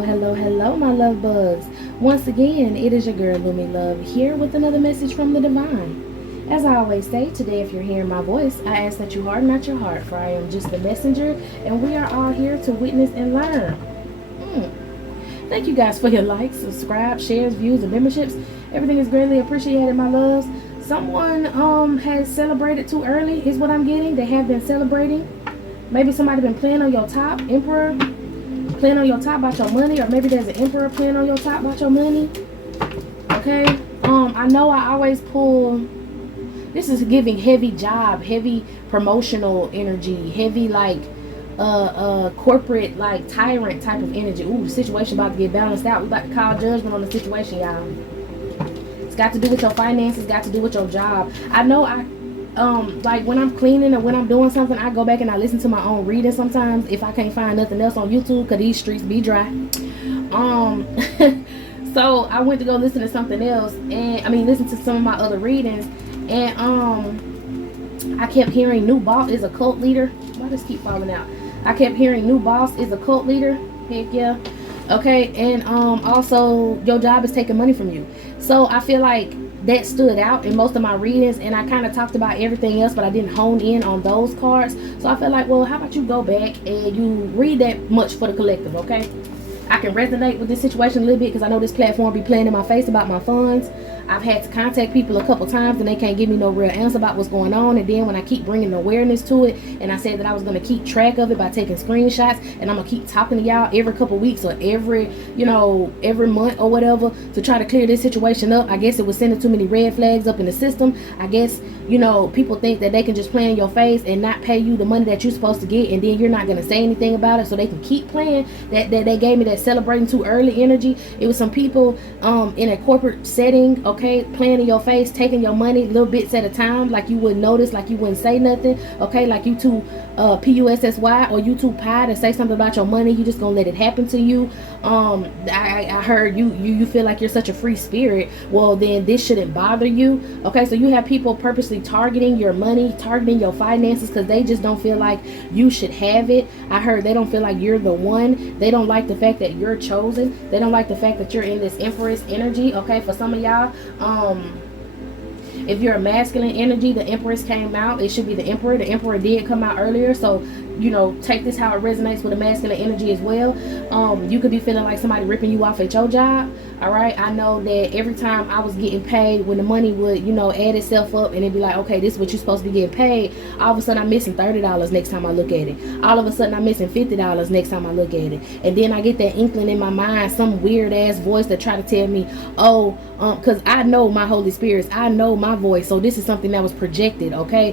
Hello, my love bugs. Once again, it is your girl, Lumi Love, here with another message from the divine. As I always say, today, if you're hearing my voice, I ask that you harden not your heart, for I am just the messenger, and we are all here to witness and learn. Thank you guys for your likes, subscribe, shares, views, and memberships. Everything is greatly appreciated, my loves. Someone has celebrated too early, is what I'm getting. They have been celebrating. Maybe somebody been playing on your top, Emperor. Playing on your top about your money, or maybe there's an emperor playing on your top about your money. Okay, I know I always pull, this is giving heavy job, heavy promotional energy, heavy like corporate like tyrant type of energy. Ooh, the situation about to get balanced out. We about to call judgment on the situation, y'all. It's got to do with your finances, got to do with your job. I know like when I'm cleaning or when I'm doing something, I go back and I listen to my own reading sometimes if I can't find nothing else on YouTube, because these streets be dry. So I went to go listen to something else, and listen to some of my other readings, and I kept hearing new boss is a cult leader. Why does this keep falling out? I kept hearing new boss is a cult leader. Heck yeah. Okay, and also your job is taking money from you. So I feel like that stood out in most of my readings, and I kind of talked about everything else, but I didn't hone in on those cards. So I feel like, well, how about you go back and you read that much for the collective, okay? I can resonate with this situation a little bit because I know this platform be playing in my face about my funds. I've had to contact people a couple times and they can't give me no real answer about what's going on. And then when I keep bringing awareness to it, and I said that I was going to keep track of it by taking screenshots, and I'm going to keep talking to y'all every couple weeks or every month or whatever to try to clear this situation up. I guess it was sending too many red flags up in the system. I guess, people think that they can just play in your face and not pay you the money that you're supposed to get, and then you're not going to say anything about it, so they can keep playing. That they gave me that celebrating too early energy. It was some people in a corporate setting, okay, playing in your face, taking your money little bits at a time, like you wouldn't notice, like you wouldn't say nothing, okay, like you too PUSSY, or you too pie to say something about your money. You just gonna let it happen to you. I heard you feel like you're such a free spirit. Well, then this shouldn't bother you. Okay, so you have people purposely targeting your money, targeting your finances, because they just don't feel like you should have it. I heard they don't feel like you're the one. They don't like the fact that you're chosen. They don't like the fact that you're in this Empress energy. Okay, for some of y'all, if you're a masculine energy, the Empress came out. It should be the Emperor. The Emperor did come out earlier, so take this how it resonates with the masculine energy as well. You could be feeling like somebody ripping you off at your job. All right, I know that every time I was getting paid, when the money would add itself up, and it'd be like, okay, this is what you're supposed to be getting paid, all of a sudden I'm missing $30 next time I look at it. All of a sudden I'm missing $50 next time I look at it. And then I get that inkling in my mind, some weird ass voice that try to tell me, because I know my Holy Spirits, I know my voice, so this is something that was projected. Okay,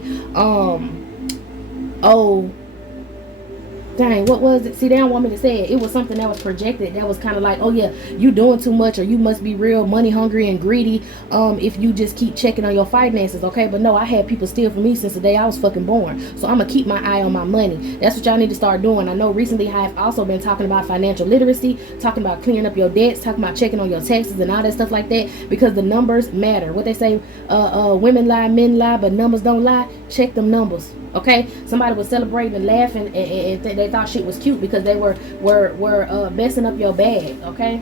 dang, what was it? See, they don't want me to say it. It was something that was projected that was kind of like, oh yeah, you doing too much, or you must be real money hungry and greedy if you just keep checking on your finances. Okay, but no, I had people steal from me since the day I was fucking born, so I'm gonna keep my eye on my money. That's what y'all need to start doing. I know recently I've also been talking about financial literacy, talking about clearing up your debts, talking about checking on your taxes and all that stuff like that, because the numbers matter. What they say, women lie, men lie, but numbers don't lie. Check them numbers. Okay, somebody was celebrating and laughing, and they thought shit was cute because they were messing up your bag. Okay,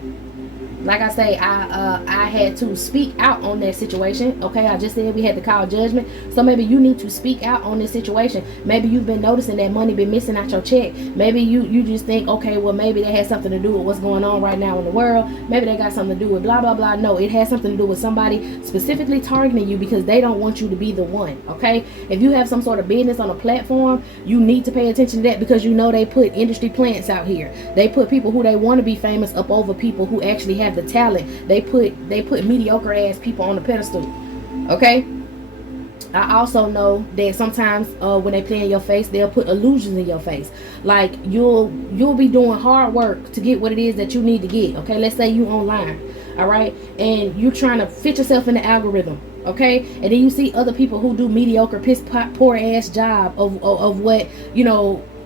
like I say, I had to speak out on that situation. Okay, I just said we had to call judgment, so maybe you need to speak out on this situation. Maybe you've been noticing that money been missing out your check. Maybe you just think, okay, well, maybe that has something to do with what's going on right now in the world. Maybe they got something to do with blah blah blah. No, it has something to do with somebody specifically targeting you because they don't want you to be the one. Okay, if you have some sort of business on a platform, you need to pay attention to that, because they put industry plants out here. They put people who they want to be famous up over people who actually have the talent. They put mediocre ass people on the pedestal. Okay, I also know that sometimes when they play in your face, they'll put illusions in your face. Like you'll be doing hard work to get what it is that you need to get. Okay, let's say you online, all right, and you're trying to fit yourself in the algorithm. Okay, and then you see other people who do mediocre, poor ass job of what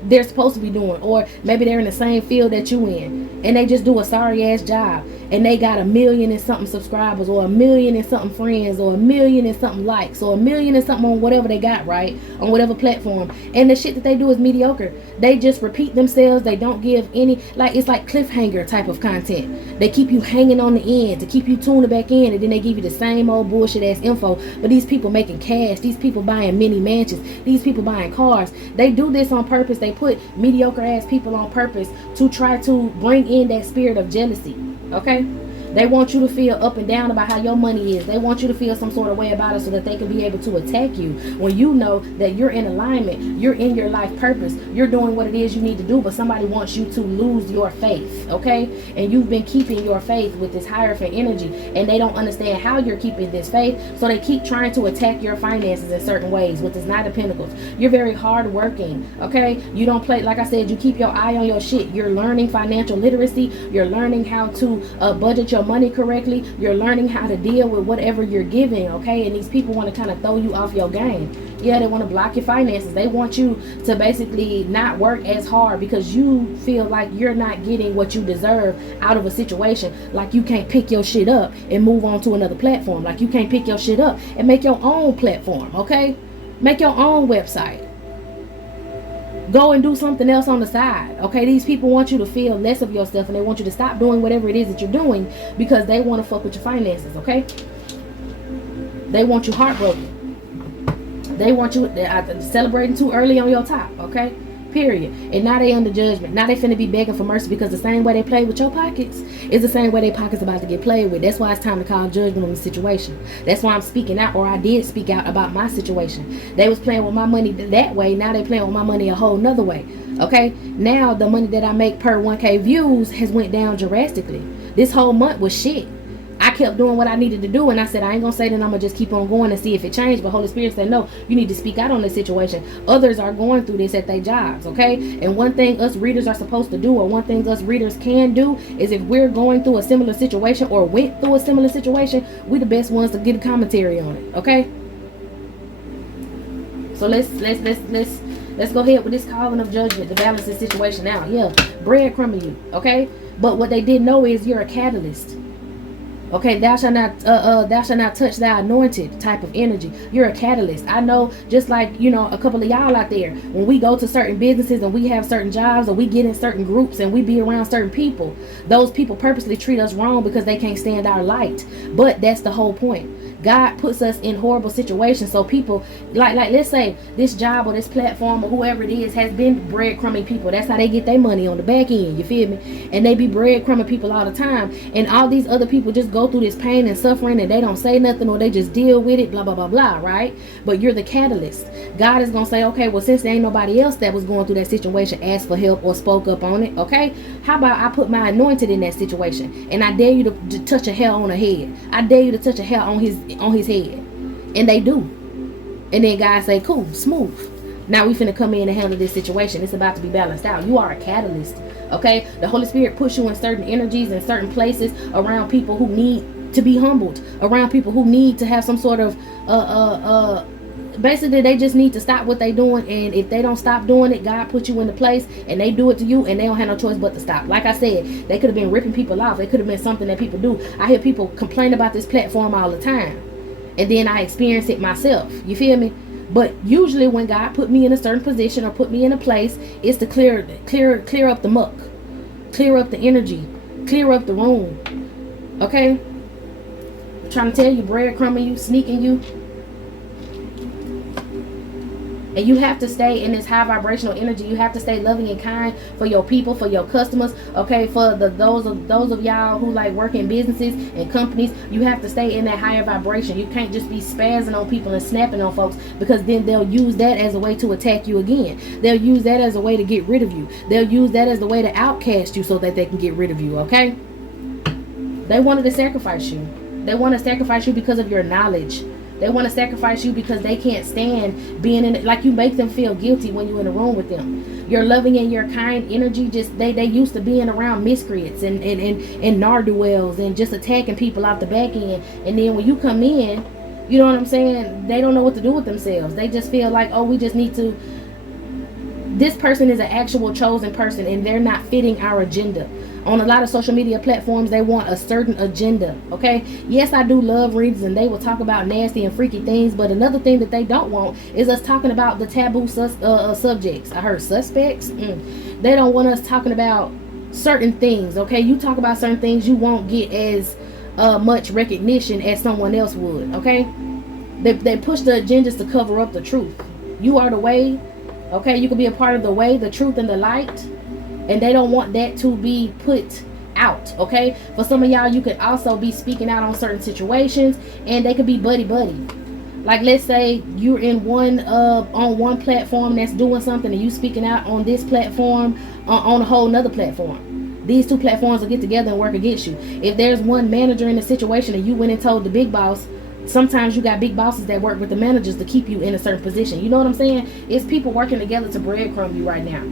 they're supposed to be doing, or maybe they're in the same field that you in, and they just do a sorry ass job, and they got 1,000,000 and something subscribers, or 1,000,000 and something friends, or 1,000,000 and something likes, or 1,000,000 and something on whatever they got, right, on whatever platform, and the shit that they do is mediocre. They just repeat themselves. They don't give any, like, it's like cliffhanger type of content. They keep you hanging on the end to keep you tuning back in, and then they give you the same old bullshit ass info. But these people making cash, these people buying mini mansions, these people buying cars. They do this on purpose. They put mediocre ass people on purpose to try to bring in that spirit of jealousy. Okay, they want you to feel up and down about how your money is. They want you to feel some sort of way about it so that they can be able to attack you when you know that you're in alignment, you're in your life purpose, you're doing what it is you need to do, but somebody wants you to lose your faith. Okay, and you've been keeping your faith with this hierophant energy, and they don't understand how you're keeping this faith, so they keep trying to attack your finances in certain ways with this Knight of Pentacles. You're very hard working. Okay, you don't play, like I said, you keep your eye on your shit. You're learning financial literacy. You're learning how to budget your money correctly. You're learning how to deal with whatever you're giving. Okay, and these people want to kind of throw you off your game. Yeah, they want to block your finances. They want you to basically not work as hard because you feel like you're not getting what you deserve out of a situation. Like you can't pick your shit up and move on to another platform. Like you can't pick your shit up and make your own platform. Okay, make your own website. Go and do something else on the side. Okay, these people want you to feel less of yourself, and they want you to stop doing whatever it is that you're doing because they want to fuck with your finances. Okay, they want you heartbroken. They want you celebrating too early on your top. Okay, period. And now they under judgment. Now they finna be begging for mercy because the same way they play with your pockets is the same way their pockets about to get played with. That's why it's time to call judgment on the situation. That's why I'm speaking out, or I did speak out about my situation. They was playing with my money that way. Now they playing with my money a whole nother way. Okay, now the money that I make per 1K views has went down drastically. This whole month was shit. I kept doing what I needed to do, and I said I ain't gonna say that I'm gonna just keep on going and see if it changed. But Holy Spirit said no, you need to speak out on this situation. Others are going through this at their jobs. Okay, and one thing us readers are supposed to do, or one thing us readers can do, is if we're going through a similar situation or went through a similar situation, we the best ones to get a commentary on it. Okay, so let's go ahead with this calling of judgment to balance this situation out. Yeah, breadcrumbing you. Okay, but what they didn't know is you're a catalyst. Okay, thou shalt not touch thy anointed type of energy. You're a catalyst. I know, just like, you know, a couple of y'all out there, when we go to certain businesses and we have certain jobs, or we get in certain groups and we be around certain people, those people purposely treat us wrong because they can't stand our light. But that's the whole point. God puts us in horrible situations so people, like let's say this job or this platform or whoever it is has been breadcrumbing people. That's how they get their money on the back end, you feel me? And they be breadcrumbing people all the time, and all these other people just go through this pain and suffering and they don't say nothing, or they just deal with it, blah blah blah blah, right? But you're the catalyst. God is gonna say, okay, well, since there ain't nobody else that was going through that situation asked for help or spoke up on it, okay, how about I put my anointed in that situation, and I dare you to touch a hair on her head. I dare you to touch a hair on his head. And they do. And then God say, cool, smooth. Now we finna come in and handle this situation. It's about to be balanced out. You are a catalyst. Okay, the Holy Spirit puts you in certain energies and certain places around people who need to be humbled, around people who need to have some sort of basically they just need to stop what they doing, and if they don't stop doing it, God put you in the place and they do it to you, and they don't have no choice but to stop. Like I said, they could have been ripping people off. It could have been something that people do. I hear people complain about this platform all the time, and then I experience it myself. You feel me? But usually when God put me in a certain position or put me in a place, it's to clear up the muck, clear up the energy, clear up the room. Okay? I'm trying to tell you, breadcrumbing you, sneaking you. And you have to stay in this high vibrational energy. You have to stay loving and kind for your people, for your customers, okay, for those of y'all who like work in businesses and companies. You have to stay in that higher vibration. You can't just be spazzing on people and snapping on folks, because then they'll use that as a way to attack you again. They'll use that as a way to get rid of you. They'll use that as the way to outcast you so that they can get rid of you, okay? They wanted to sacrifice you. They want to sacrifice you because of your knowledge. They want to sacrifice you because they can't stand being in it. Like, you make them feel guilty when you're in a room with them. Your loving and your kind energy, just they used to being around miscreants and narduels and just attacking people off the back end. And then when you come in, you know what I'm saying, they don't know what to do with themselves. They just feel like, oh, we just need to, this person is an actual chosen person and they're not fitting our agenda. On a lot of social media platforms, they want a certain agenda, okay? Yes, I do love readings, and they will talk about nasty and freaky things, but another thing that they don't want is us talking about the taboo subjects. I heard suspects. They don't want us talking about certain things, okay? You talk about certain things, you won't get as much recognition as someone else would, okay? They push the agendas to cover up the truth. You are the way, okay? You can be a part of the way, the truth, and the light. And they don't want that to be put out, okay? For some of y'all, you could also be speaking out on certain situations, and they could be buddy-buddy. Like, let's say you're in on one platform that's doing something, and you speaking out on this platform on a whole nother platform. These two platforms will get together and work against you. If there's one manager in a situation and you went and told the big boss, sometimes you got big bosses that work with the managers to keep you in a certain position. You know what I'm saying? It's people working together to breadcrumb you right now.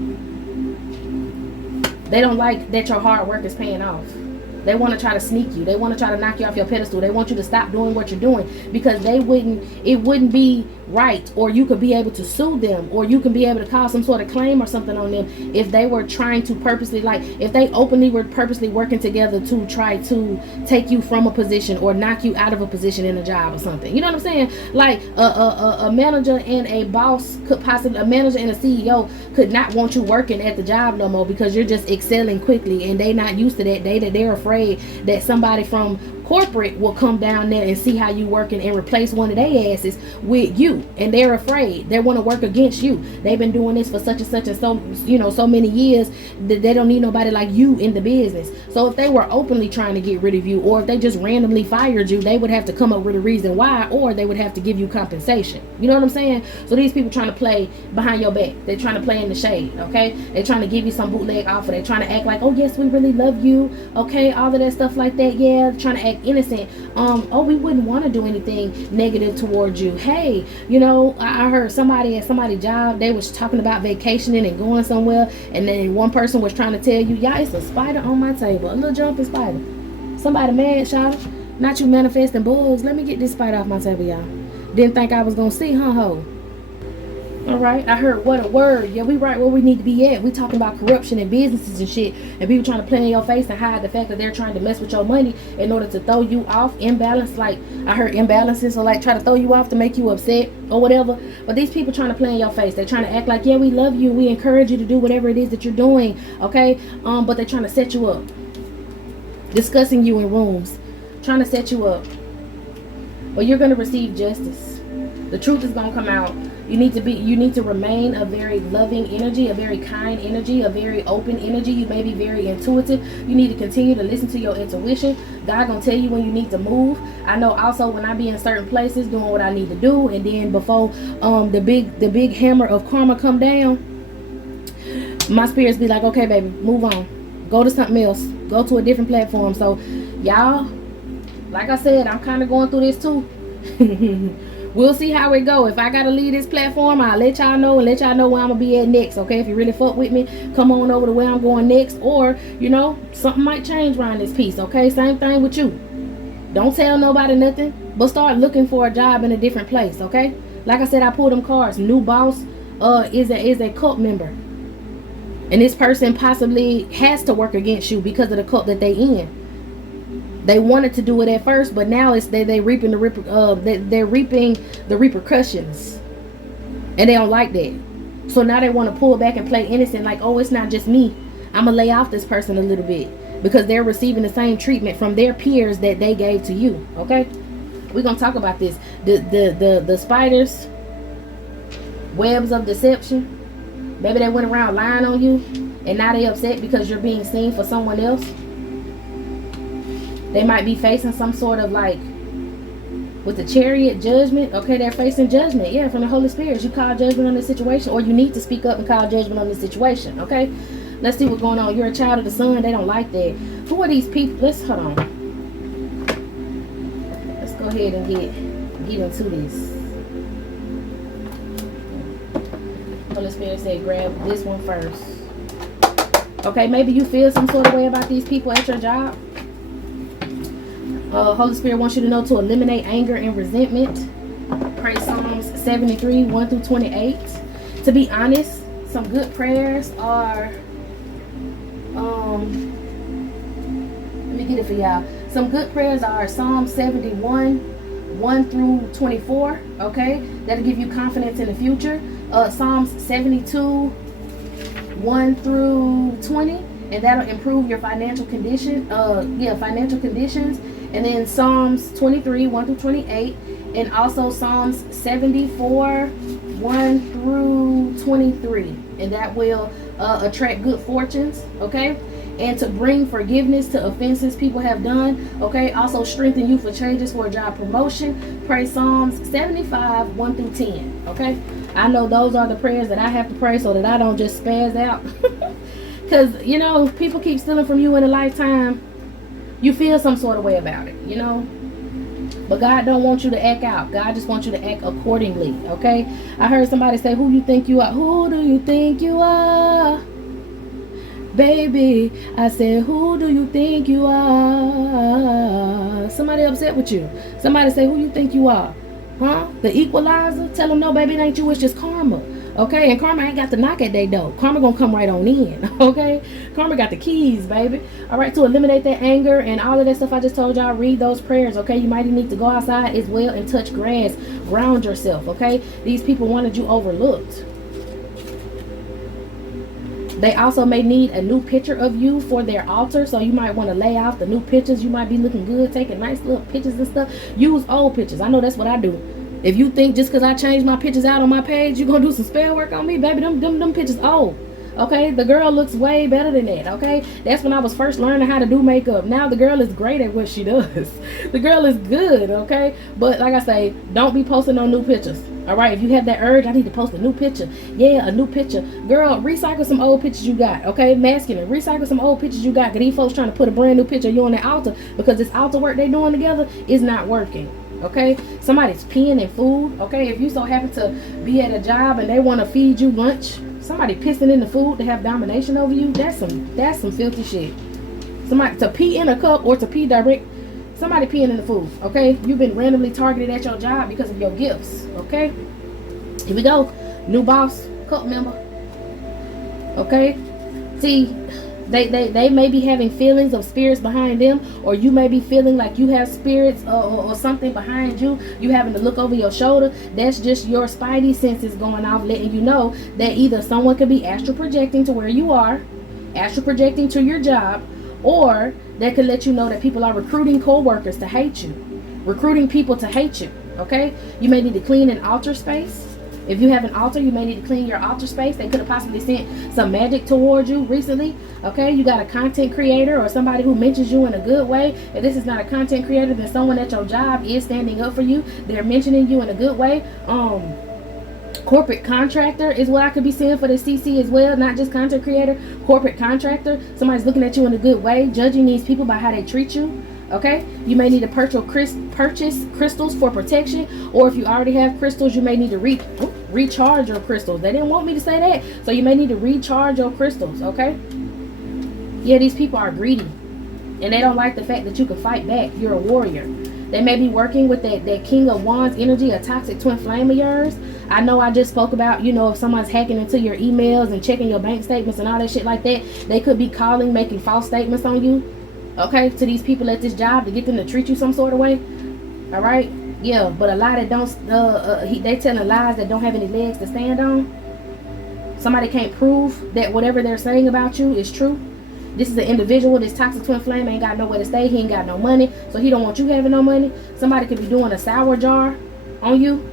They don't like that your hard work is paying off. They want to try to sneak you. They want to try to knock you off your pedestal. They want you to stop doing what you're doing, because it wouldn't be right, or you could be able to sue them, or you can be able to call some sort of claim or something on them if they were trying to purposely, like if they openly were purposely working together to try to take you from a position or knock you out of a position in a job or something. You know what I'm saying? Like a manager and a boss could possibly, a manager and a CEO could not want you working at the job no more because you're just excelling quickly, and they not used to that. They're afraid that somebody from corporate will come down there and see how you working and replace one of their asses with you, and they're afraid. They want to work against you. They've been doing this for such and such and so many years that they don't need nobody like you in the business. So if they were openly trying to get rid of you, or if they just randomly fired you, they would have to come up with a reason why, or they would have to give you compensation. You know what I'm saying? So these people trying to play behind your back. They're trying to play in the shade, okay? They're trying to give you some bootleg offer. They're trying to act like, oh yes, we really love you, okay? All of that stuff like that. Yeah, trying to act innocent. Oh, we wouldn't want to do anything negative towards you. Hey, you know, I heard somebody at somebody's job, they was talking about vacationing and going somewhere, and then one person was trying to tell you, yeah, it's a spider on my table, a little jumping spider. Somebody mad, child. Not you manifesting bugs. Let me get this spider off my table, y'all. Didn't think I was gonna see, huh, ho? All right, I heard what a word. Yeah, we right where we need to be at. We talking about corruption and businesses and shit, and people trying to play in your face and hide the fact that they're trying to mess with your money in order to throw you off, imbalance. Like I heard imbalances, or like try to throw you off to make you upset or whatever. But these people trying to play in your face. They're trying to act like, yeah, we love you, we encourage you to do whatever it is that you're doing, okay? But they're trying to set you up, discussing you in rooms, trying to set you up. But you're gonna receive justice. The truth is gonna come out. You need to remain a very loving energy, a very kind energy, a very open energy. You may be very intuitive. You need to continue to listen to your intuition. God gonna tell you when you need to move. I know also when I be in certain places doing what I need to do, and then before the big hammer of karma come down, my spirits be like, okay baby, move on, go to something else, go to a different platform. So y'all, like I said, I'm kind of going through this too. We'll see how it go. If I gotta leave this platform, I'll let y'all know, and let y'all know where I'm gonna be at next, okay? If you really fuck with me, come on over to where I'm going next, or you know, something might change around this piece, okay? Same thing with you. Don't tell nobody nothing, but start looking for a job in a different place, okay? Like I said, I pulled them cards. New boss is a cult member, and this person possibly has to work against you because of the cult that they in. They wanted to do it at first, but now it's they reaping they're reaping the repercussions, and they don't like that. So now they want to pull back and play innocent, like, oh, it's not just me. I'm gonna lay off this person a little bit because they're receiving the same treatment from their peers that they gave to you. Okay, we're gonna talk about this. The spiders, webs of deception. Maybe they went around lying on you, and now they upset because you're being seen for someone else. They might be facing some sort of, like, with the Chariot, judgment. Okay, they're facing judgment. Yeah, from the Holy Spirit. You call judgment on this situation, or you need to speak up and call judgment on this situation. Okay, let's see what's going on. You're a child of the sun. They don't like that. Who are these people? Let's hold on. Let's go ahead and get into this. Holy Spirit said, grab this one first. Okay, maybe you feel some sort of way about these people at your job. Holy Spirit wants you to know to eliminate anger and resentment. Pray Psalms 73, 1 through 28. To be honest, some good prayers are Let me get it for y'all. Some good prayers are Psalm 71, 1 through 24. Okay, that'll give you confidence in the future. Psalms 72, 1 through 20, and that'll improve your financial condition. Financial conditions. And then Psalms 23, 1 through 28, and also Psalms 74, 1 through 23, and that will attract good fortunes. Okay, and to bring forgiveness to offenses people have done. Okay, also strengthen you for changes for a job promotion. Pray Psalms 75, 1 through 10. Okay, I know those are the prayers that I have to pray so that I don't just spaz out. Because, you know, people keep stealing from you in a lifetime. You feel some sort of way about it, you know. But God don't want you to act out. God just wants you to act accordingly, okay? I heard somebody say, who you think you are? Who do you think you are? Baby, I said, who do you think you are? Somebody upset with you. Somebody say, who you think you are? Huh? The equalizer? Tell them, no, baby, it ain't you. It's just karma. Okay, and karma ain't got to knock at their door. Karma gonna come right on in. Okay, karma got the keys, baby. All right, to eliminate that anger and all of that stuff I just told y'all, read those prayers. Okay, you might need to go outside as well and touch grass, ground yourself. Okay, these people wanted you overlooked. They also may need a new picture of you for their altar, so you might want to lay out the new pictures. You might be looking good, taking nice little pictures and stuff. Use old pictures. I know that's what I do. If you think just because I changed my pictures out on my page, you're going to do some spell work on me, baby, them pictures old. Okay, the girl looks way better than that. Okay, that's when I was first learning how to do makeup. Now the girl is great at what she does. The girl is good. Okay, but like I say, don't be posting on new pictures. All right, if you have that urge, I need to post a new picture. Yeah, a new picture. Girl, recycle some old pictures you got. Okay, masculine, recycle some old pictures you got. Cause these folks trying to put a brand new picture of you on the altar because this altar work they doing together is not working. Okay, somebody's peeing in food. Okay, if you so happen to be at a job and they want to feed you lunch, somebody pissing in the food to have domination over you, that's some filthy shit. Somebody to pee in a cup or to pee direct, somebody peeing in the food. Okay, you've been randomly targeted at your job because of your gifts. Okay, here we go. New boss, cult member. Okay, see, They may be having feelings of spirits behind them, or you may be feeling like you have spirits or something behind you. You having to look over your shoulder. That's just your spidey senses going off, letting you know that either someone could be astral projecting to where you are, astral projecting to your job, or that could let you know that people are recruiting co-workers to hate you, recruiting people to hate you. Okay, you may need to clean an altar space. If you have an altar, you may need to clean your altar space. They could have possibly sent some magic towards you recently. Okay, you got a content creator or somebody who mentions you in a good way. If this is not a content creator, then someone at your job is standing up for you. They're mentioning you in a good way. Corporate contractor is what I could be saying for the CC as well, not just content creator. Corporate contractor, somebody's looking at you in a good way, judging these people by how they treat you. Okay, you may need to purchase crystals for protection, or if you already have crystals, you may need to recharge your crystals. They didn't want me to say that, so you may need to recharge your crystals. Okay, yeah, these people are greedy and they don't like the fact that you can fight back. You're a warrior. They may be working with that King of Wands energy, a toxic twin flame of yours. I know I just spoke about, you know, if someone's hacking into your emails and checking your bank statements and all that shit like that, they could be calling, making false statements on you. Okay, to these people at this job to get them to treat you some sort of way. All right, yeah, but a lie that don't they telling lies that don't have any legs to stand on. Somebody can't prove that whatever they're saying about you is true. This is an individual, this toxic twin flame ain't got nowhere to stay. He ain't got no money, so he don't want you having no money. Somebody could be doing a sour jar on you.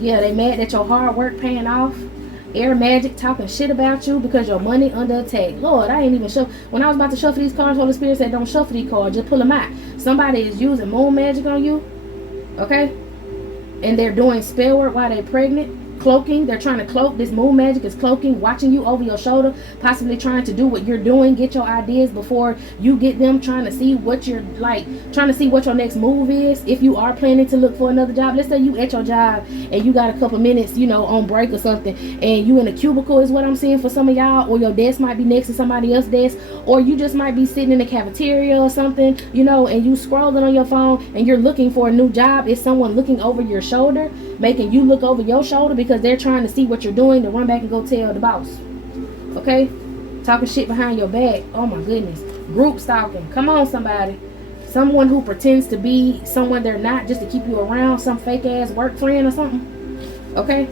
Yeah, they mad that your hard work paying off. Air magic talking shit about you because your money under attack. Lord, I ain't even shuffle. When I was about to shuffle these cards, Holy Spirit said don't shuffle these cards, just pull them out. Somebody is using moon magic on you. Okay, and they're doing spell work while they're pregnant. Cloaking, they're trying to cloak. This moon magic is cloaking, watching you over your shoulder, possibly trying to do what you're doing, get your ideas before you get them, trying to see what you're like, trying to see what your next move is. If you are planning to look for another job, let's say you at your job and you got a couple minutes, you know, on break or something, and you in a cubicle is what I'm seeing for some of y'all, or your desk might be next to somebody else's desk, or you just might be sitting in the cafeteria or something, you know, and you scrolling on your phone and you're looking for a new job. Is someone looking over your shoulder, making you look over your shoulder because they're trying to see what you're doing to run back and go tell the boss. Okay, talking shit behind your back. Oh my goodness. Group stalking. Come on, somebody. Someone who pretends to be someone they're not just to keep you around, some fake ass work friend or something. Okay?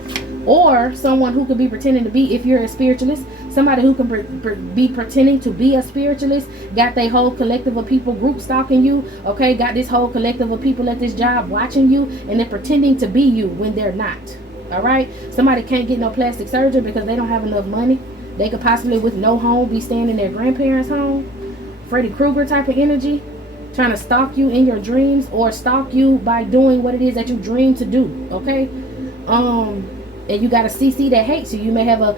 Or someone who could be pretending to be, if you're a spiritualist, somebody who can be pretending to be a spiritualist, got their whole collective of people group stalking you, okay? Got this whole collective of people at this job watching you, and they're pretending to be you when they're not. All right? Somebody can't get no plastic surgery because they don't have enough money. They could possibly, with no home, be staying in their grandparents' home. Freddy Krueger type of energy, trying to stalk you in your dreams, or stalk you by doing what it is that you dream to do, okay? And you got a CC that hates you. You may have a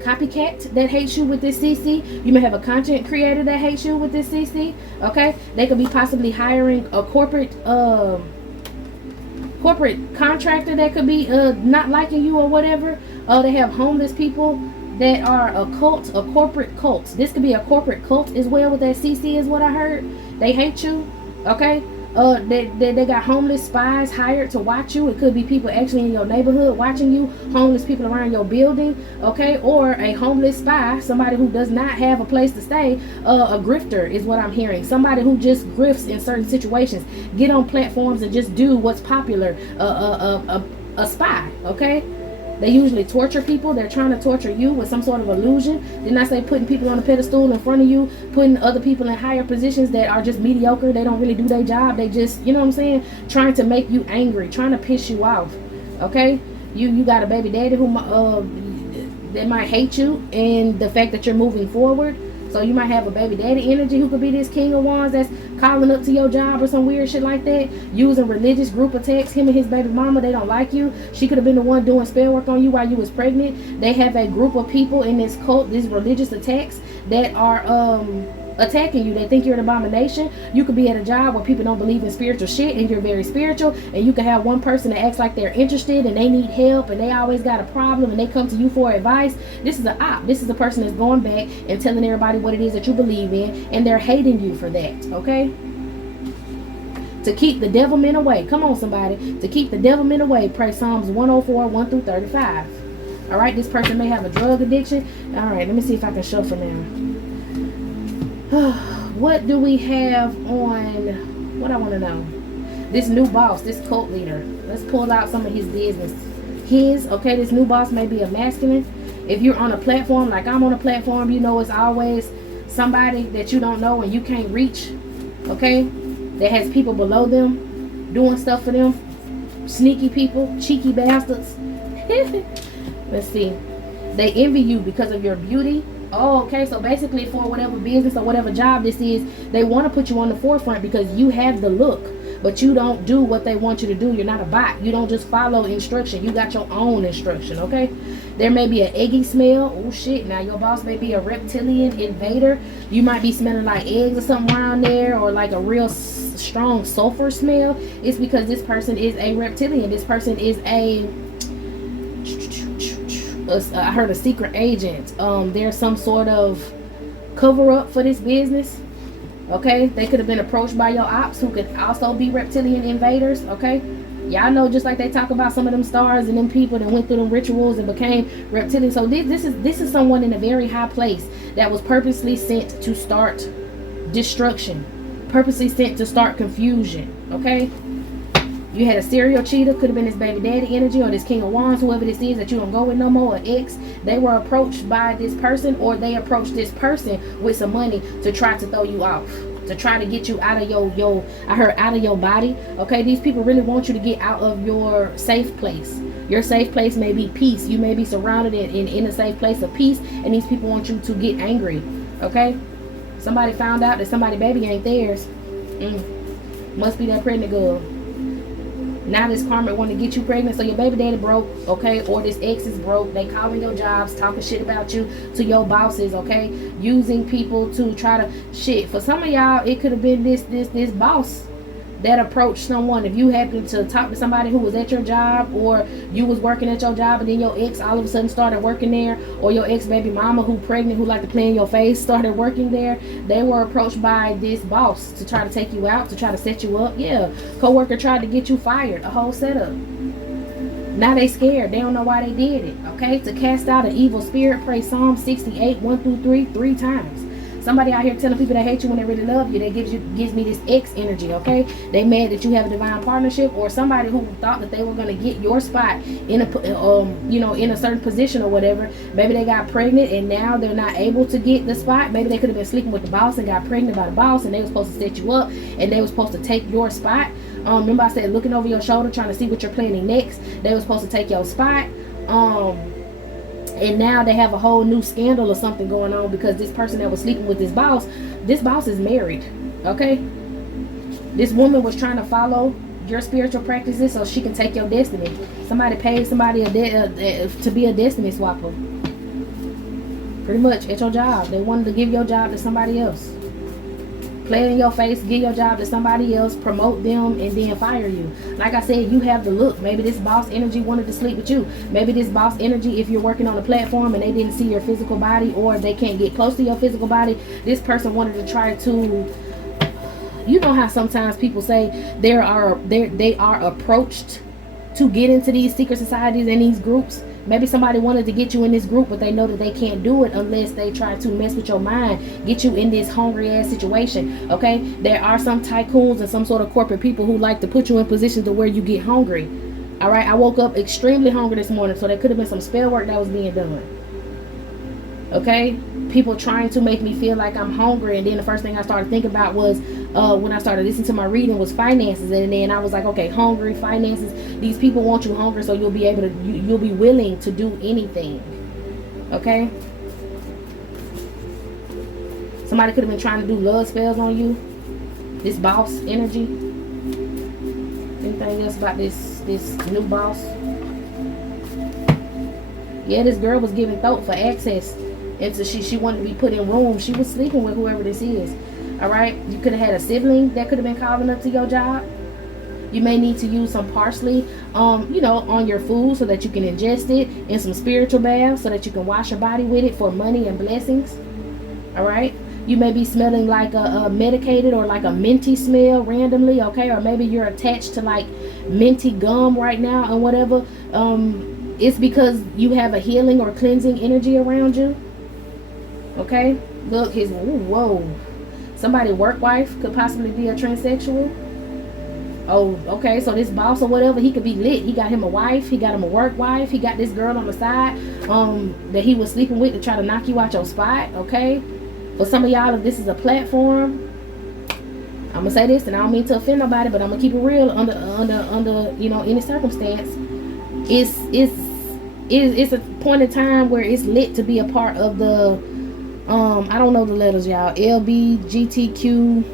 copycat that hates you with this CC. You may have a content creator that hates you with this CC. Okay, they could be possibly hiring a corporate contractor that could be not liking you or whatever. They have homeless people that are a corporate cult. This could be a corporate cult as well with that CC, is what I heard. They hate you. Okay. They got homeless spies hired to watch you. It could be people actually in your neighborhood watching you, homeless people around your building, okay? Or a homeless spy, somebody who does not have a place to stay, a grifter is what I'm hearing. Somebody who just grifts in certain situations, get on platforms and just do what's popular, a spy, okay? They usually torture people. They're trying to torture you with some sort of illusion. Didn't I say putting people on a pedestal in front of you, putting other people in higher positions that are just mediocre? They don't really do their job. They just, you know what I'm saying, trying to make you angry, trying to piss you off. Okay? You got a baby daddy who that might hate you and the fact that you're moving forward. So you might have a baby daddy energy who could be this King of Wands that's calling up to your job or some weird shit like that, using religious group attacks. Him and his baby mama, they don't like you. She could have been the one doing spell work on you while you was pregnant. They have a group of people in this cult, these religious attacks, that are attacking you. They think you're an abomination. You could be at a job where people don't believe in spiritual shit and you're very spiritual, and you could have one person that acts like they're interested and they need help and they always got a problem and they come to you for advice. This is an op. This is a person that's going back and telling everybody what it is that you believe in, and they're hating you for that. Okay? To keep the devilment away. Come on, somebody. To keep the devilment away, pray Psalms 104, 1 through 35. All right? This person may have a drug addiction. All right, let me see if I can shuffle now. What do we have on, what I want to know? This new boss, this cult leader. Let's pull out some of his business. Okay, this new boss may be a masculine. If you're on a platform, like I'm on a platform, you know it's always somebody that you don't know and you can't reach, okay? That has people below them, doing stuff for them. Sneaky people, cheeky bastards. Let's see. They envy you because of your beauty. Oh, okay, so basically for whatever business or whatever job this is, they want to put you on the forefront because you have the look, but you don't do what they want you to do. You're not a bot. You don't just follow instruction. You got your own instruction, okay? There may be an eggy smell. Oh, shit. Now, your boss may be a reptilian invader. You might be smelling like eggs or something around there, or like a real strong sulfur smell. It's because this person is a reptilian. This person is I heard a secret agent. There's some sort of cover up for this business. Okay, they could have been approached by your ops who could also be reptilian invaders. Okay, y'all know, just like they talk about some of them stars and them people that went through them rituals and became reptilian. So this is someone in a very high place that was purposely sent to start destruction, purposely sent to start confusion. Okay. You had a serial cheater, could have been this baby daddy energy, or this King of Wands, whoever this is that you don't go with no more, or ex. They were approached by this person, or they approached this person with some money to try to throw you off, to try to get you out of your out of your body. Okay, these people really want you to get out of your safe place. Your safe place may be peace. You may be surrounded in a safe place of peace, and these people want you to get angry. Okay, somebody found out that somebody's baby ain't theirs. Must be that pregnant girl. Now this karma want to get you pregnant, so your baby daddy broke, okay, or this ex is broke. They calling your jobs, talking shit about you to your bosses, okay, using people to try to shit. For some of y'all, it could have been this boss that approached someone. If you happen to talk to somebody who was at your job, or you was working at your job and then your ex all of a sudden started working there, or your ex baby mama who pregnant, who like to play in your face, started working there, they were approached by this boss to try to take you out, to try to set you up. Yeah, co-worker tried to get you fired, a whole setup. Now they scared. They don't know why they did it. Okay, to cast out an evil spirit, pray Psalm 68, 1 through 3 times. Somebody out here telling people they hate you when they really love you. They gives me this X energy, okay? They mad that you have a divine partnership, or somebody who thought that they were going to get your spot in a in a certain position or whatever. Maybe they got pregnant and now they're not able to get the spot. Maybe they could have been sleeping with the boss and got pregnant by the boss, and they were supposed to set you up and they were supposed to take your spot. Remember I said looking over your shoulder trying to see what you're planning next. They were supposed to take your spot. And now they have a whole new scandal or something going on because this person that was sleeping with this boss is married, okay? This woman was trying to follow your spiritual practices so she can take your destiny. Somebody paid somebody to be a destiny swapper. Pretty much at your job. They wanted to give your job to somebody else. Play in your face, give your job to somebody else, promote them, and then fire you. Like I said, you have the look. Maybe this boss energy wanted to sleep with you. Maybe this boss energy, if you're working on a platform and they didn't see your physical body, or they can't get close to your physical body, this person wanted to try to, you know how sometimes people say they are approached to get into these secret societies and these groups. Maybe somebody wanted to get you in this group, but they know that they can't do it unless they try to mess with your mind, get you in this hungry ass situation, okay? There are some tycoons and some sort of corporate people who like to put you in positions to where you get hungry, all right? I woke up extremely hungry this morning, so there could have been some spell work that was being done, okay? People trying to make me feel like I'm hungry, and then the first thing I started thinking about was when I started listening to my reading was finances, and then I was like, okay, hungry, finances. These people want you hungry, so you'll be able to, you'll be willing to do anything, okay? Somebody could have been trying to do love spells on you. This boss energy. Anything else about this new boss? Yeah, this girl was giving thought for access. And so she wanted to be put in rooms. She was sleeping with whoever this is. All right. You could have had a sibling that could have been calling up to your job. You may need to use some parsley, on your food so that you can ingest it, and some spiritual baths so that you can wash your body with it for money and blessings. All right. You may be smelling like a medicated or like a minty smell randomly. Okay. Or maybe you're attached to like minty gum right now and whatever. It's because you have a healing or cleansing energy around you. Okay, look, whoa. Somebody work wife could possibly be a transsexual. Oh, okay, so this boss or whatever, he could be lit. He got him a wife, he got him a work wife, he got this girl on the side that he was sleeping with to try to knock you out your spot, okay? For some of y'all, if this is a platform, I'm gonna say this, and I don't mean to offend nobody, but I'm gonna keep it real under any circumstance. It's a point in time where it's lit to be a part of the I don't know the letters, y'all. LBGTQ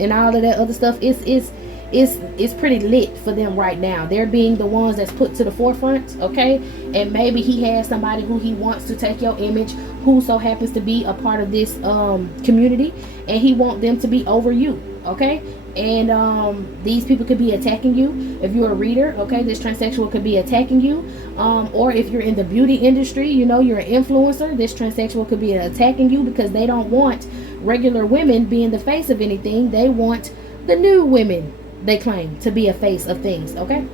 and all of that other stuff. It's pretty lit for them right now. They're being the ones that's put to the forefront, okay? And maybe he has somebody who he wants to take your image, who so happens to be a part of this community, and he wants them to be over you, okay? And these people could be attacking you. If you're a reader, okay, this transsexual could be attacking you. Or if you're in the beauty industry, you're an influencer, this transsexual could be attacking you because they don't want regular women being the face of anything. They want the new women, they claim, to be a face of things, okay?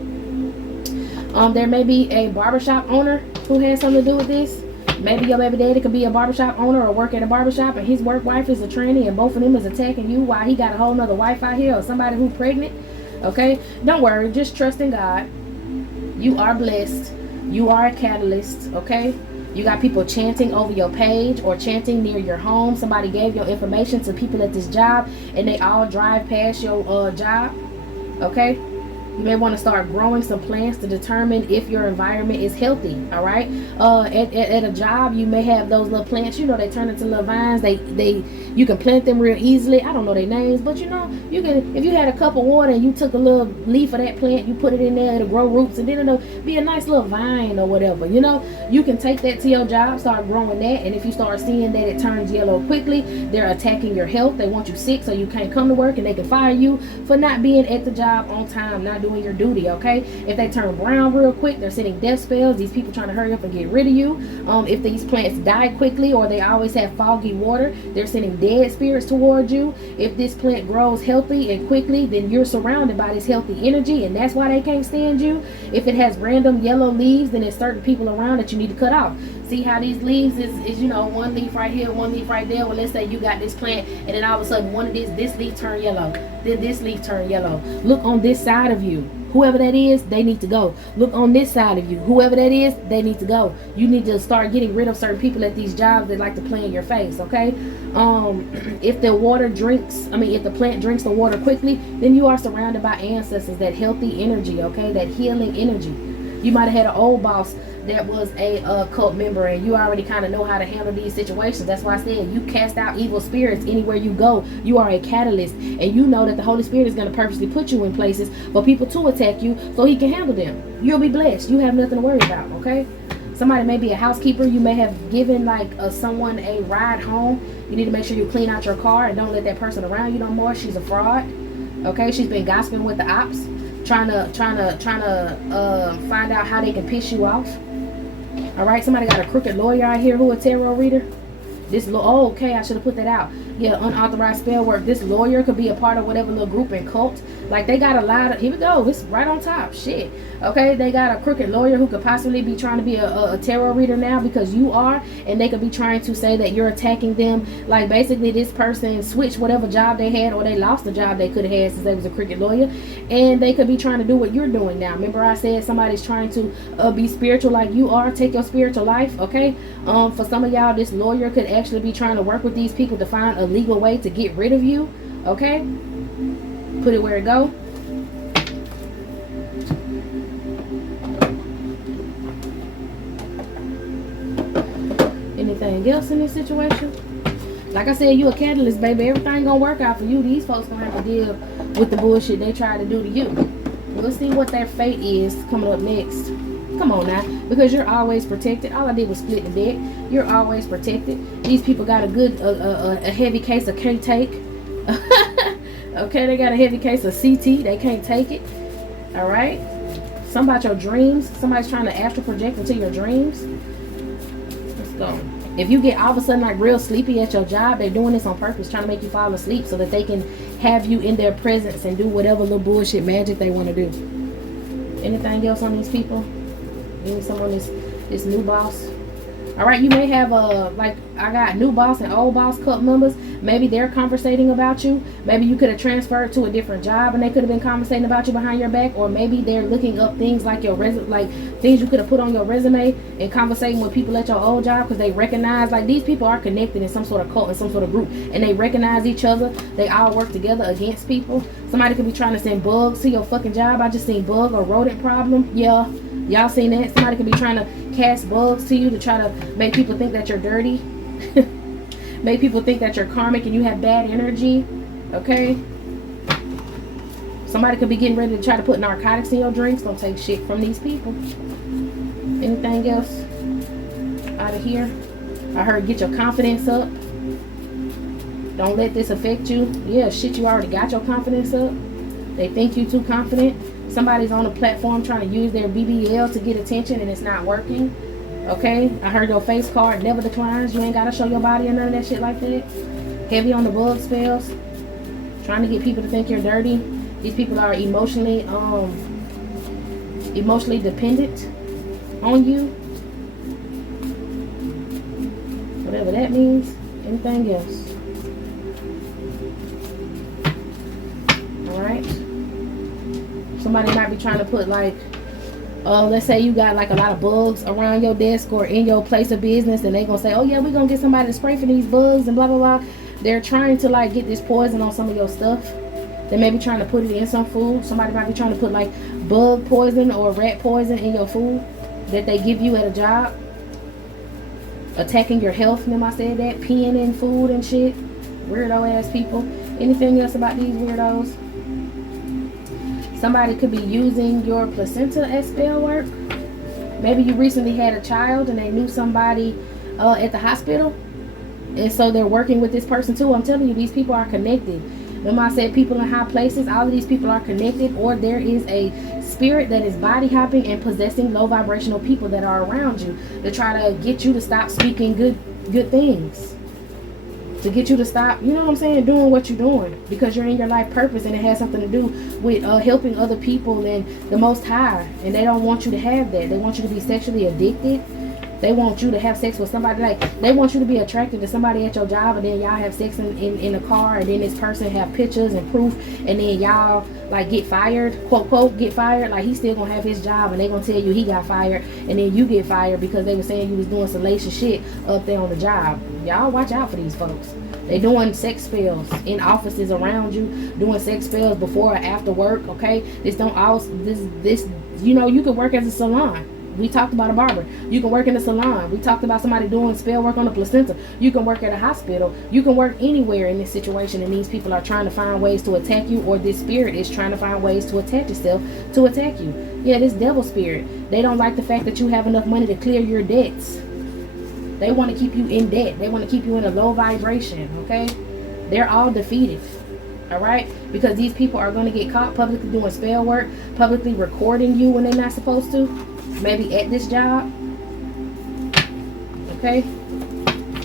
There may be a barbershop owner who has something to do with this. Maybe your baby daddy could be a barbershop owner or work at a barbershop, and his work wife is a tranny, and both of them is attacking you while he got a whole nother wife out here, or somebody who's pregnant. Okay, don't worry, just trust in God. You are blessed. You are a catalyst. Okay, you got people chanting over your page or chanting near your home. Somebody gave your information to people at this job, and they all drive past your job. Okay, you may want to start growing some plants to determine if your environment is healthy. All right. At a job, you may have those little plants. They turn into little vines. You can plant them real easily. I don't know their names, but you can. If you had a cup of water and you took a little leaf of that plant, you put it in there, it'll grow roots, and then it'll be a nice little vine or whatever. You can take that to your job, start growing that, and if you start seeing that it turns yellow quickly, they're attacking your health. They want you sick, so you can't come to work, and they can fire you for not being at the job on time, not not doing your duty, okay? If they turn brown real quick, they're sending death spells. These people trying to hurry up and get rid of you. If these plants die quickly or they always have foggy water, they're sending dead spirits towards you. If this plant grows healthy and quickly, then you're surrounded by this healthy energy, and that's why they can't stand you. If it has random yellow leaves, then there's certain people around that you need to cut off. See how these leaves is you know, one leaf right here, one leaf right there. Well, let's say you got this plant, and then all of a sudden one of this leaf turn yellow, then this leaf turn yellow. Look on this side of you, whoever that is, they need to go. Look on this side of you, whoever that is, they need to go. You need to start getting rid of certain people at these jobs that like to play in your face, okay? If the plant drinks the water quickly, then you are surrounded by ancestors, that healthy energy, okay? That healing energy. You might have had an old boss that was a cult member, and you already kind of know how to handle these situations. That's why I said you cast out evil spirits anywhere you go. You are a catalyst, and you know that the Holy Spirit is going to purposely put you in places for people to attack you so he can handle them. You'll be blessed. You have nothing to worry about, okay? Somebody may be a housekeeper. You may have given like someone a ride home. You need to make sure you clean out your car and don't let that person around you no more. She's a fraud, okay? She's been gossiping with the ops, trying to find out how they can piss you off. All right, somebody got a crooked lawyer out here who a tarot reader. Okay, I should have put that out. Yeah, unauthorized spell work. This lawyer could be a part of whatever little group and cult. Like, they got a lot of, here we go, it's right on top, shit. Okay, they got a crooked lawyer who could possibly be trying to be a tarot reader now because you are, and they could be trying to say that you're attacking them. Like, basically this person switched whatever job they had, or they lost the job they could have had since they was a crooked lawyer, and they could be trying to do what you're doing now. Remember I said somebody's trying to be spiritual like you are, take your spiritual life, okay? For some of y'all, this lawyer could actually be trying to work with these people to find a legal way to get rid of you, okay? Put it where it go. Anything else in this situation? Like I said, you a catalyst, baby. Everything gonna work out for you. These folks gonna have to deal with the bullshit they try to do to you. We'll see what their fate is coming up next. Come on now, because you're always protected. All I did was split the deck. You're always protected. These people got a good a heavy case of can't take. Okay, they got a heavy case of CT. They can't take it. All right. Something about your dreams. Somebody's trying to astral project into your dreams. Let's go. If you get all of a sudden like real sleepy at your job, they're doing this on purpose, trying to make you fall asleep so that they can have you in their presence and do whatever little bullshit magic they want to do. Anything else on these people? Maybe someone this new boss. All right, you may have like I got new boss and old boss cult members. Maybe they're conversating about you. Maybe you could have transferred to a different job and they could have been conversating about you behind your back. Or maybe they're looking up things like your like things you could have put on your resume and conversating with people at your old job because they recognize like these people are connected in some sort of cult, in some sort of group, and they recognize each other. They all work together against people. Somebody could be trying to send bugs to your fucking job. I just seen bug or rodent problem. Yeah. Y'all seen that? Somebody could be trying to cast bugs to you to try to make people think that you're dirty. Make people think that you're karmic and you have bad energy. Okay? Somebody could be getting ready to try to put narcotics in your drinks. Don't take shit from these people. Anything else out of here? I heard get your confidence up. Don't let this affect you. Yeah, shit, you already got your confidence up. They think you too confident. Somebody's on a platform trying to use their BBL to get attention and it's not working. Okay, I heard your face card never declines. You ain't got to show your body or none of that shit like that. Heavy on the bug spells. Trying to get people to think you're dirty. These people are emotionally dependent on you. Whatever that means. Anything else? Alright. Somebody might be trying to put like, let's say you got like a lot of bugs around your desk or in your place of business, and they gonna say, oh yeah, we're gonna get somebody to spray for these bugs and blah blah blah. They're trying to like get this poison on some of your stuff. They may be trying to put it in some food. Somebody might be trying to put like bug poison or rat poison in your food that they give you at a job. Attacking your health, remember I said that? Peeing in food and shit. Weirdo ass people. Anything else about these weirdos? Somebody could be using your placenta as spell work. Maybe you recently had a child and they knew somebody at the hospital. And so they're working with this person too. I'm telling you, these people are connected. Remember I said people in high places, all of these people are connected, or there is a spirit that is body hopping and possessing low vibrational people that are around you to try to get you to stop speaking good things, to get you to stop, you know what I'm saying, doing what you're doing, because you're in your life purpose, and it has something to do with helping other people and the Most High. And they don't want you to have that. They want you to be sexually addicted. They want you to have sex with somebody, like they want you to be attracted to somebody at your job, and then y'all have sex in the car, and then this person have pictures and proof, and then y'all like get fired, quote quote get fired. Like he's still gonna have his job, and they gonna tell you he got fired, and then you get fired because they were saying you was doing salacious shit up there on the job. Y'all watch out for these folks. They doing sex spells in offices around you, doing sex spells before or after work. Okay, this don't always this you know, you could work as a salon. We talked about a barber. You can work in a salon. We talked about somebody doing spell work on the placenta. You can work at a hospital. You can work anywhere in this situation, and these people are trying to find ways to attack you, or this spirit is trying to find ways to attach itself to attack you. Yeah, this devil spirit. They don't like the fact that you have enough money to clear your debts. They want to keep you in debt. They want to keep you in a low vibration, okay? They're all defeated, all right? Because these people are going to get caught publicly doing spell work, publicly recording you when they're not supposed to. Maybe at this job. Okay.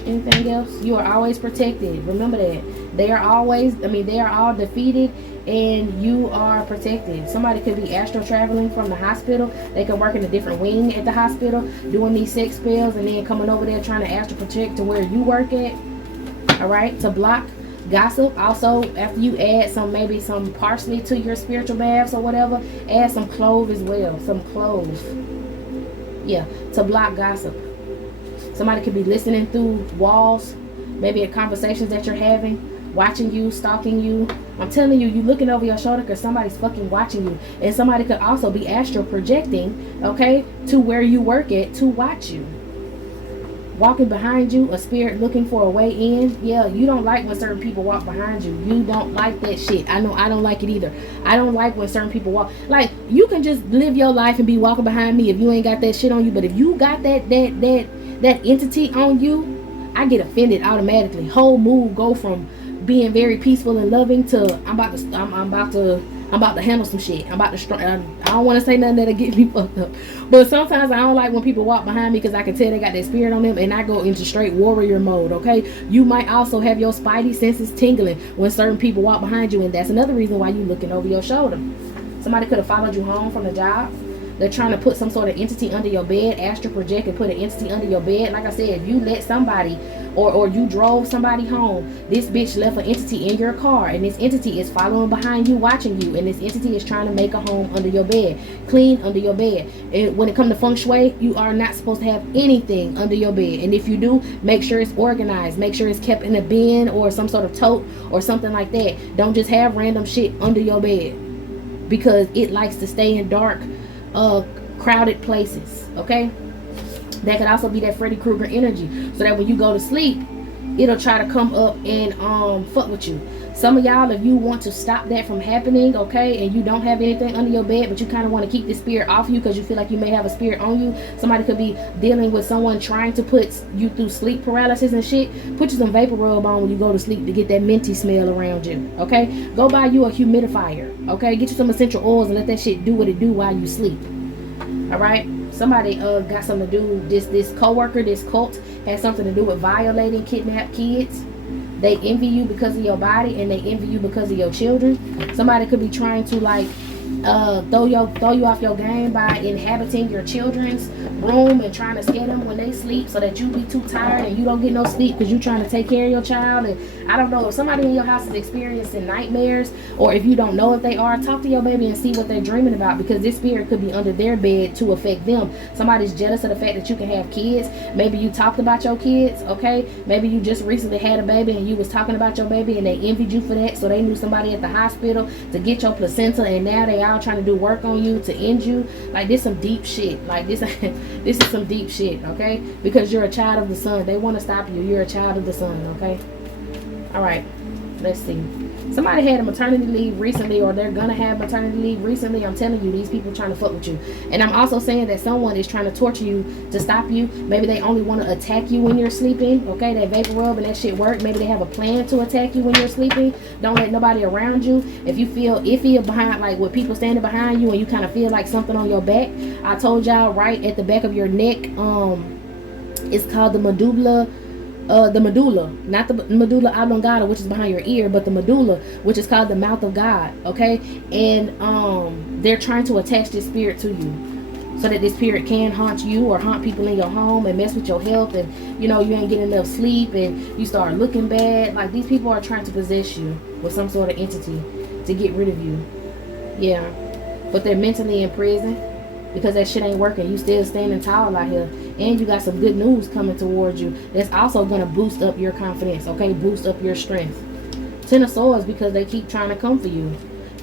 Anything else? You are always protected. Remember that. They are always, they are all defeated, and you are protected. Somebody could be astral traveling from the hospital. They could work in a different wing at the hospital, doing these sex spells, and then coming over there trying to astral project to where you work at. Alright, to block gossip. Also, after you add maybe some parsley to your spiritual baths or whatever, add some clove as well. Some cloves. Yeah, to block gossip. Somebody could be listening through walls, maybe at conversations that you're having, watching you, stalking you. I'm telling you, you looking over your shoulder because somebody's fucking watching you. And somebody could also be astral projecting, okay, to where you work at to watch you. Walking behind you, a spirit looking for a way in. Yeah, you don't like when certain people walk behind you. You don't like that shit. I know I don't like it either. I don't like when certain people walk. Like, you can just live your life and be walking behind me if you ain't got that shit on you. But if you got that entity on you, I get offended automatically. Whole mood go from being very peaceful and loving to I'm about to handle some shit. I don't want to say nothing that'll get me fucked up. But sometimes I don't like when people walk behind me because I can tell they got that spirit on them, and I go into straight warrior mode, okay? You might also have your spidey senses tingling when certain people walk behind you, and that's another reason why you looking over your shoulder. Somebody could have followed you home from the job. They're trying to put some sort of entity under your bed, astral project and put an entity under your bed. Like I said, if you let somebody or you drove somebody home, this bitch left an entity in your car, and this entity is following behind you, watching you, and this entity is trying to make a home under your bed, clean under your bed. And when it comes to feng shui, you are not supposed to have anything under your bed. And if you do, make sure it's organized. Make sure it's kept in a bin or some sort of tote or something like that. Don't just have random shit under your bed, because it likes to stay in dark, crowded places, okay? That could also be that Freddy Krueger energy, so that when you go to sleep, it'll try to come up and fuck with you. Some of y'all, if you want to stop that from happening, okay, and you don't have anything under your bed, but you kind of want to keep this spirit off you because you feel like you may have a spirit on you. Somebody could be dealing with someone trying to put you through sleep paralysis and shit. Put you some vapor rub on when you go to sleep to get that minty smell around you, okay? Go buy you a humidifier, okay? Get you some essential oils and let that shit do what it do while you sleep. All right, somebody got something to do. This coworker, this cult has something to do with violating kidnapped kids. They envy you because of your body, and they envy you because of your children. Somebody could be trying to like throw you off your game by inhabiting your children's room and trying to scare them when they sleep, so that you be too tired and you don't get no sleep because you're trying to take care of your child. And I don't know if somebody in your house is experiencing nightmares, or if you don't know if they are, talk to your baby and see what they're dreaming about, because this spirit could be under their bed to affect them. Somebody's jealous of the fact that you can have kids. Maybe you talked about your kids, okay? Maybe you just recently had a baby and you was talking about your baby and they envied you for that, so they knew somebody at the hospital to get your placenta, and now they all trying to do work on you to end you. Like, this some deep shit. Like, this is some deep shit, okay? Because you're a child of the sun. They want to stop you. You're a child of the sun, okay? All right, let's see. Somebody had a maternity leave recently, or they're gonna have maternity leave recently. I'm telling you, these people are trying to fuck with you. And I'm also saying that someone is trying to torture you to stop you. Maybe they only want to attack you when you're sleeping. Okay, that vapor rub and that shit work. Maybe they have a plan to attack you when you're sleeping. Don't let nobody around you. If you feel iffy behind, like with people standing behind you, and you kind of feel like something on your back, I told y'all right at the back of your neck. It's called the medulla. The medulla, not the medulla oblongata, which is behind your ear, but the medulla, which is called the mouth of God. Okay, and they're trying to attach this spirit to you, so that this spirit can haunt you or haunt people in your home and mess with your health, and you know you ain't getting enough sleep and you start looking bad. Like, these people are trying to possess you with some sort of entity to get rid of you. Yeah, but they're mentally in prison because that shit ain't working. You still standing tall out here, and you got some good news coming towards you that's also going to boost up your confidence. Okay, boost up your strength. Ten of Swords, because they keep trying to come for you.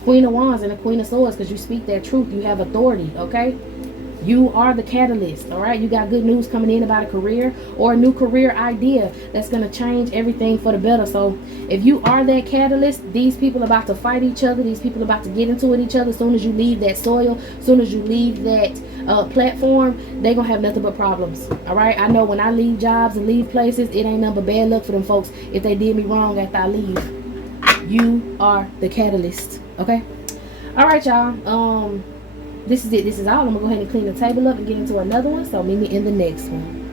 Queen of Wands and the Queen of Swords, because you speak that truth. You have authority. Okay, you are the catalyst. All right, you got good news coming in about a career or a new career idea that's going to change everything for the better. So if you are that catalyst, these people are about to fight each other. These people are about to get into it each other. As soon as you leave that soil, as soon as you leave that platform, they're gonna have nothing but problems. All right, I know when I leave jobs and leave places, it ain't nothing but bad luck for them folks if they did me wrong after I leave. You are the catalyst. Okay, all right, y'all. This is it. This is all. I'm gonna go ahead and clean the table up and get into another one. So meet me in the next one.